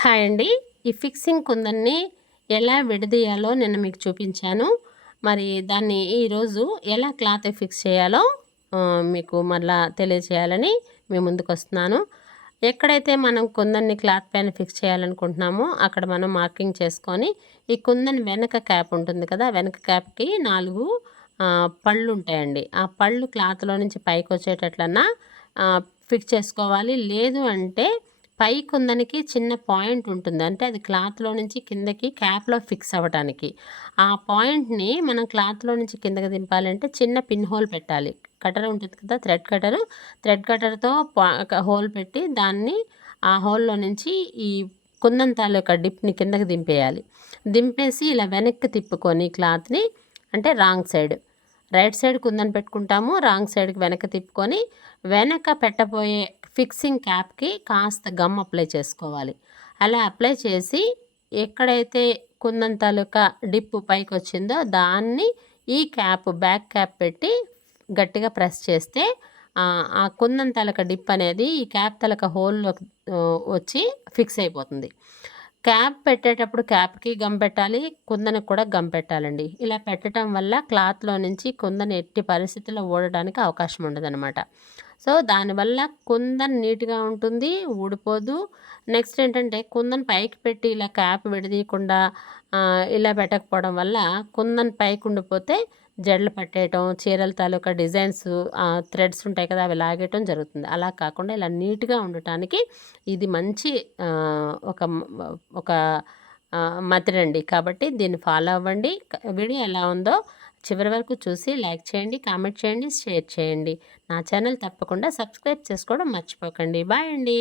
Hi అండి. ఈ fixing కుందన్ని ఎలా విడదీయాలో నిన్న మీకు చూపించాను. మరి దాన్ని ఈరోజు ఎలా క్లాత్ ఫిక్స్ చేయాలో మీకు మరలా తెలియజేయాలని మీ ముందుకొస్తున్నాను. ఎక్కడైతే మనం కుందన్ని క్లాత్ పైన ఫిక్స్ చేయాలనుకుంటున్నామో అక్కడ మనం మార్కింగ్ చేసుకొని, ఈ కుందన్ వెనక క్యాప్ ఉంటుంది కదా! వెనక క్యాప్‌కి 4 పళ్ళుంటాయండి. ఆ పళ్ళు క్లాత్‌లో నుంచి పైకొచ్చేటట్లన్నా ఫిక్స్ చేసుకోవాలి. లేదు అంటే పై కుందనికి చిన్న పాయింట్ ఉంటుంది. అంటే అది క్లాత్‌లో నుంచి కిందకి క్యాప్‌లో ఫిక్స్ అవ్వటానికి. ఆ పాయింట్‌ని మనం క్లాత్‌లో నుంచి కిందకి దింపాలంటే చిన్న పిన్ హోల్ పెట్టాలి. కటర్ ఉంటుంది కదా! థ్రెడ్ కటర్‌తో హోల్ పెట్టి దాన్ని ఆ హోల్‌లో నుంచి ఈ కుందన్ తాలూకా డిప్‌ని కిందకి దింపేయాలి. దింపేసి ఇలా వెనక్కి తిప్పుకొని క్లాత్‌ని అంటే wrong side. Right side kundan పెట్టుకుంటాము. రాంగ్ సైడ్‌కి వెనక్కి తిప్పుకొని వెనక పెట్టబోయే ఫిక్సింగ్ క్యాప్‌కి కాస్త గమ్ అప్లై చేసుకోవాలి. అలా అప్లై చేసి ఎక్కడైతే కుందన్ తాలూకా డిప్ పైకొచ్చిందో దాన్ని ఈ బ్యాక్ క్యాప్ పెట్టి గట్టిగా ప్రెస్ చేస్తే ఆ కుందన్ తాలూకా డిప్ అనేది ఈ క్యాప్ తాలూకా హోల్‌లోకి వచ్చి ఫిక్స్ అయిపోతుంది. క్యాప్ పెట్టేటప్పుడు క్యాప్‌కి గమ్ పెట్టాలి. కుందన్‌కి కూడా గమ్ పెట్టాలండి. ఇలా పెట్టటం వల్ల క్లాత్‌లో నుంచి కుందన్ ఎట్టి పరిస్థితుల్లో ఊడడానికి అవకాశం ఉండదనమాట. సో, దానివల్ల కుందన్ నీట్‌గా ఉంటుంది, ఊడిపోదు. నెక్స్ట్ ఏంటంటే కుందన్ పైకి పెట్టి ఇలా క్యాప్ విడదీయకుండా ఇలా పెట్టకపోవడం వల్ల కుందన్ పైకుండిపోతే జడలు పట్టేయటం, చీరల తాలూకా డిజైన్స్ థ్రెడ్స్ ఉంటాయి కదా! అవి లాగేయటం జరుగుతుంది. అలా కాకుండా ఇలా నీట్‌గా ఉండటానికి ఇది మంచి ఒక ఒక మెథడ్ అండి. కాబట్టి దీన్ని ఫాలో అవ్వండి. వీడియో ఎలా ఉందో చివరి వరకు చూసి లైక్ చేయండి, కామెంట్ చేయండి, షేర్ చేయండి. నా ఛానల్ తప్పకుండా సబ్స్క్రైబ్ చేసుకోవడం మర్చిపోకండి. బాయ్ అండి.